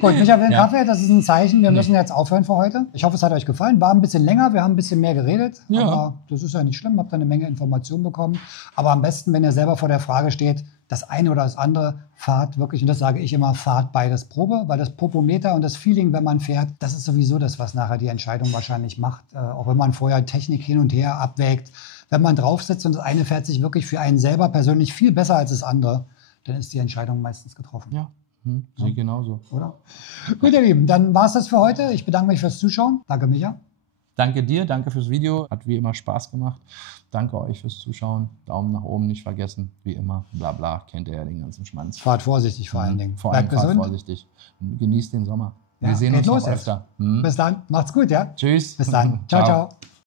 Gut, Micha will einen Ja. Kaffee, das ist ein Zeichen. Wir müssen jetzt aufhören für heute. Ich hoffe, es hat euch gefallen. War ein bisschen länger, wir haben ein bisschen mehr geredet. Ja. Aber das ist ja nicht schlimm, habt da eine Menge Informationen bekommen. Aber am besten, wenn ihr selber vor der Frage steht, das eine oder das andere, fahrt wirklich, und das sage ich immer, fahrt beides Probe, weil das Popometer und das Feeling, wenn man fährt, das ist sowieso das, was nachher die Entscheidung wahrscheinlich macht. Auch wenn man vorher Technik hin und her abwägt. Wenn man drauf sitzt und das eine fährt sich wirklich für einen selber persönlich viel besser als das andere, dann ist die Entscheidung meistens getroffen. Ja, sehe genauso. Oder? Gut, ihr Lieben, dann war es das für heute. Ich bedanke mich fürs Zuschauen. Danke, Micha. Danke dir, danke fürs Video. Hat wie immer Spaß gemacht. Danke euch fürs Zuschauen. Daumen nach oben nicht vergessen. Wie immer, bla bla, kennt ihr ja den ganzen Schmanz. Fahrt vorsichtig vor allen Dingen. Vor allem Bleibt fahrt gesund. vorsichtig. Genießt den Sommer. Ja, Wir sehen geht uns los noch jetzt. öfter. Bis dann. Macht's gut, ja? Tschüss. Bis dann. Ciao, ciao.